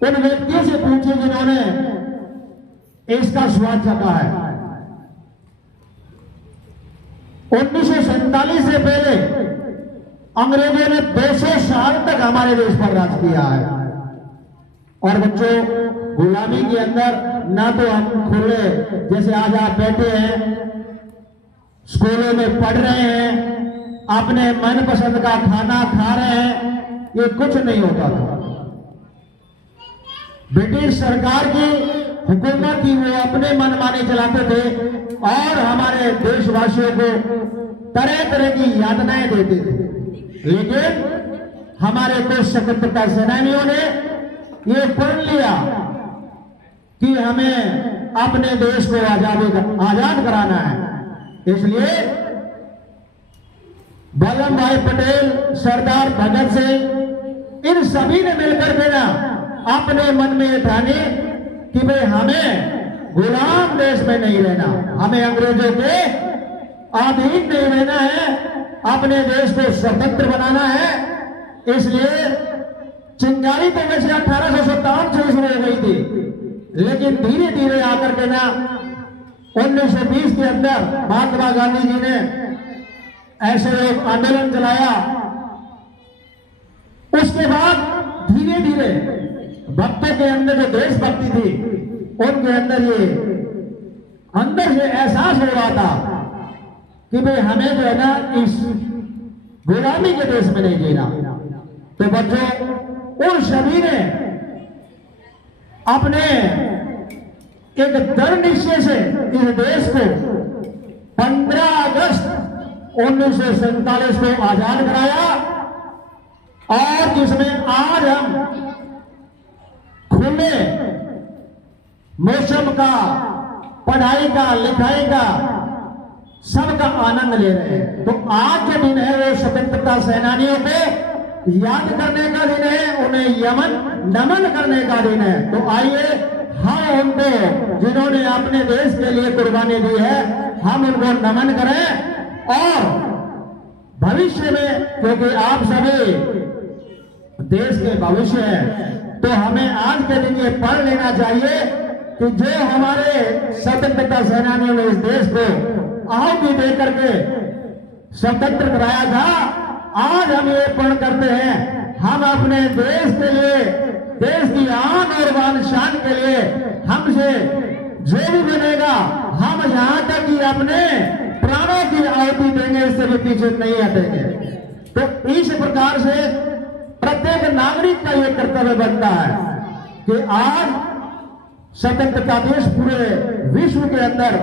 उन व्यक्तियों से पूछिए जिन्होंने इसका स्वाद चखा है। 1947 से पहले अंग्रेजों ने 200 साल तक हमारे देश पर राज किया है। और बच्चों, गुलामी के अंदर ना तो हम खुले, जैसे आज आप बैठे हैं, स्कूलों में पढ़ रहे हैं, अपने मनपसंद का खाना खा रहे हैं, ये कुछ नहीं होता था। ब्रिटिश सरकार की हुकूमत ही वो अपने मनमाने चलाते थे और हमारे देशवासियों को तरह तरह की यातनाएं देते थे। लेकिन हमारे कुछ स्वतंत्रता सेनानियों ने ये पढ़ लिया कि हमें अपने देश को आजाद कराना है। इसलिए वल्लभ भाई पटेल, सरदार भगत सिंह, इन सभी ने मिलकर के ना अपने मन में ठाने कि भाई हमें गुलाम देश में नहीं रहना, हमें अंग्रेजों के अधीन नहीं रहना है, अपने देश को स्वतंत्र बनाना है। इसलिए चिंगारी तो वैसे 1857 से शुरू हो गई थी, लेकिन धीरे धीरे आकर के ना 1920 के अंदर महात्मा गांधी जी ने ऐसे एक आंदोलन चलाया। उसके बाद धीरे धीरे भक्तों के अंदर जो देशभक्ति थी, उनके अंदर ये अंदर से एहसास हो रहा था कि भाई हमें जो है ना इस गुलामी के देश में नहीं जीना। तो बच्चों, उन सभी ने अपने एक दृढ़ निश्चय से इस देश को 15 अगस्त 1947 को आजाद कराया, और जिसमें आज हम खुले मौसम का, पढ़ाई का, लिखाई का, सबका आनंद ले रहे हैं। तो आज जो दिन है वो स्वतंत्रता सेनानियों को याद करने का दिन है, उन्हें नमन करने का दिन है। तो आइए हम उनको, जिन्होंने अपने देश के लिए कुर्बानी दी है, हम उनको नमन करें। और भविष्य में, क्योंकि आप सभी देश के भविष्य हैं, तो हमें आज के दिन ये पढ़ लेना चाहिए कि जो हमारे स्वतंत्रता सेनानियों ने इस देश को आहुति दे करके स्वतंत्र कराया था, आज हम ये पढ़ करते हैं, हम अपने देश के लिए, देश की आन और बान शान के लिए हमसे जो भी बनेगा, हम यहां तक कि अपने प्राणों की आहुति देंगे, इससे भी पीछे नहीं हटेंगे। तो इस प्रकार से प्रत्येक नागरिक का यह कर्तव्य बनता है कि आज स्वतंत्रता दिवस पूरे विश्व के अंदर,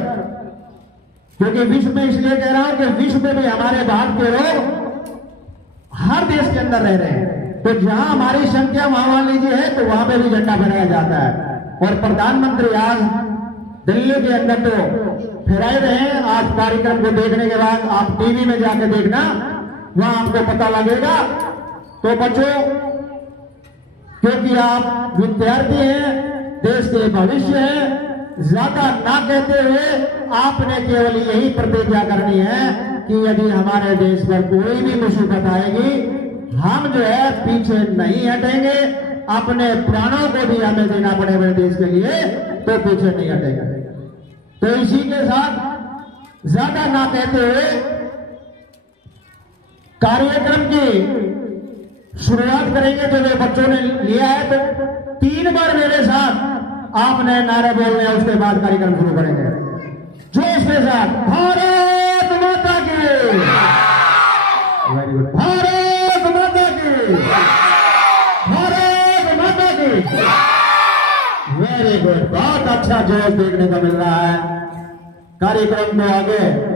क्योंकि विश्व में इसलिए कह रहा हूं कि विश्व में भी हमारे भारत के लोग हर देश के अंदर रह रहे हैं, तो जहां हमारी संख्या वहां मान लीजिए है, तो वहां पे भी झंडा फहराया जाता है। और प्रधानमंत्री आज दिल्ली के अंदर तो फहराए रहे हैं। आज कार्यक्रम को देखने के बाद आप टीवी में जाके देखना, वहां आपको पता लगेगा। तो बच्चों, क्योंकि आप विद्यार्थी हैं, देश के भविष्य हैं, ज्यादा ना कहते हुए आपने केवल यही प्रतिज्ञा करनी है कि यदि हमारे देश पर कोई भी मुसीबत आएगी, हम जो है पीछे नहीं हटेंगे, अपने प्राणों को भी हमें देना पड़ेगा देश के लिए, तो पीछे नहीं हटेंगे। तो इसी के साथ ज्यादा ना कहते हुए कार्यक्रम की शुरुआत करेंगे। जो बच्चों ने लिया है, तो 3 बार मेरे साथ आपने नारे बोलने हैं, उसके बाद कार्यक्रम शुरू करेंगे। जोश के साथ भारत माता की, वेरी गुड, भारत माता की, भारत माता की, वेरी गुड। बहुत अच्छा जोश देखने को मिल रहा है। कार्यक्रम में आगे